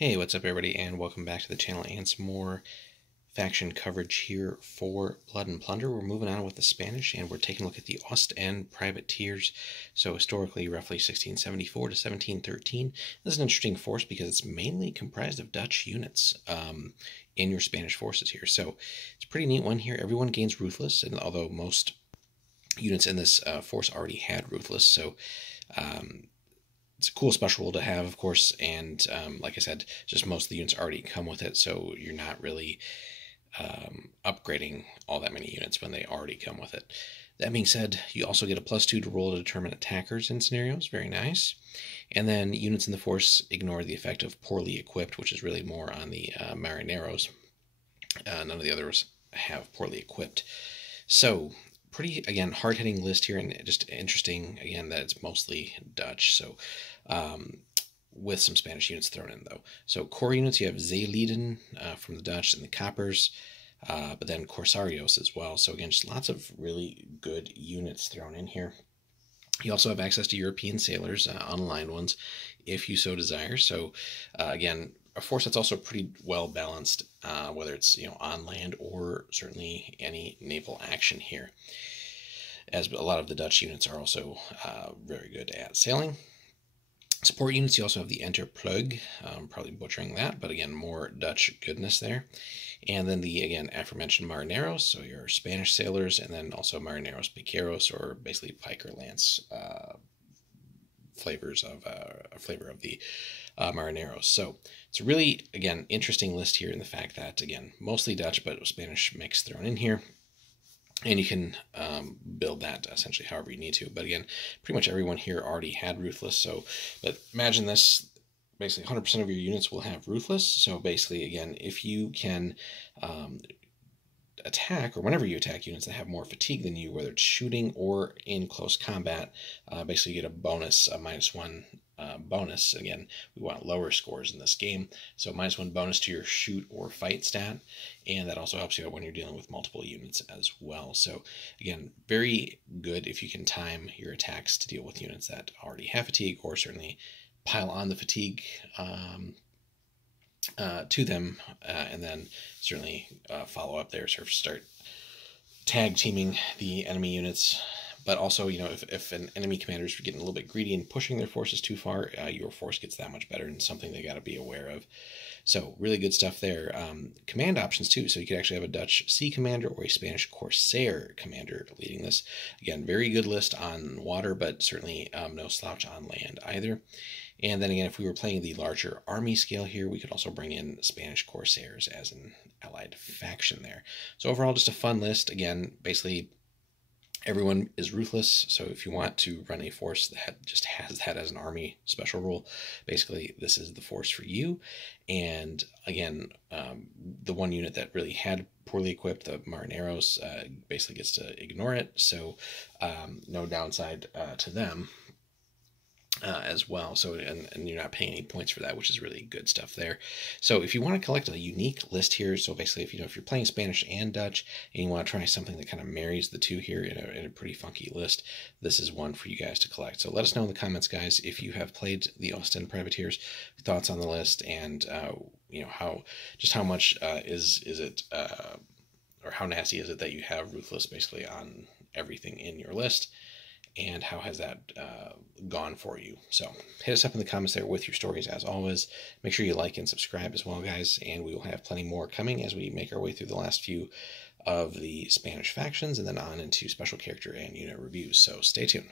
Hey, what's up everybody, and welcome back to the channel and some more faction coverage here for Blood and Plunder. We're moving on with the Spanish, and we're taking a look at the Ostend Privateers. So historically, roughly 1674 to 1713. This is an interesting force because it's mainly comprised of Dutch units in your Spanish forces here. So it's a pretty neat one here. Everyone gains Ruthless, and although most units in this force already had Ruthless, so it's a cool special rule to have, of course, and like I said, just most of the units already come with it, so you're not really upgrading all that many units when they already come with it. That being said, you also get a +2 to roll to determine attackers in scenarios. Very nice. And then units in the force ignore the effect of poorly equipped, which is really more on the marineros. None of the others have poorly equipped. So pretty, again, hard-hitting list here, and just interesting, again, that it's mostly Dutch, so with some Spanish units thrown in, though. So core units, you have Zeelieden from the Dutch and the Coppers, but then Corsarios as well. So again, just lots of really good units thrown in here. You also have access to European sailors, unaligned ones, if you so desire. So again, a force that's also pretty well balanced, whether it's on land or certainly any naval action here, as a lot of the Dutch units are also very good at sailing. Support units, you also have the Enterplug, probably butchering that, but again, more Dutch goodness there. And then the, again, aforementioned marineros, so your Spanish sailors, and then also marineros piqueros, or basically pike or lance flavor of the marineros. So it's a really, again, interesting list here in the fact that, again, mostly Dutch, but Spanish mix thrown in here. And you can build that essentially however you need to. But again, pretty much everyone here already had Ruthless. So, but imagine this, basically 100% of your units will have Ruthless. So basically, again, if you can attack, or whenever you attack units that have more fatigue than you, whether it's shooting or in close combat, basically you get a bonus, a -1 bonus. Again, we want lower scores in this game, so -1 bonus to your shoot or fight stat, and that also helps you out when you're dealing with multiple units as well. So again, very good if you can time your attacks to deal with units that already have fatigue, or certainly pile on the fatigue to them, and then certainly follow up there, sort of start tag teaming the enemy units. But also, if an enemy commander is getting a little bit greedy and pushing their forces too far, your force gets that much better, and something they got to be aware of. So really good stuff there. Command options too, so you could actually have a Dutch sea commander or a Spanish corsair commander leading this. Again, very good list on water, but certainly no slouch on land either. And then again, if we were playing the larger army scale here, we could also bring in Spanish corsairs as an allied faction there. So overall, just a fun list. Again, basically everyone is Ruthless, so if you want to run a force that just has that as an army special rule, basically this is the force for you. And again, the one unit that really had poorly equipped, the marineros, basically gets to ignore it, so no downside to them as well. So and you're not paying any points for that, which is really good stuff there. So if you want to collect a unique list here, so basically if you're playing Spanish and Dutch and you want to try something that kind of marries the two here in a pretty funky list, this is one for you guys to collect. So let us know in the comments, guys, if you have played the Ostend Privateers, thoughts on the list, and how much is it or how nasty is it that you have Ruthless basically on everything in your list, and how has that gone for you? So hit us up in the comments there with your stories, as always. Make sure you like and subscribe as well, guys, and we will have plenty more coming as we make our way through the last few of the Spanish factions, and then on into special character and unit reviews. So stay tuned.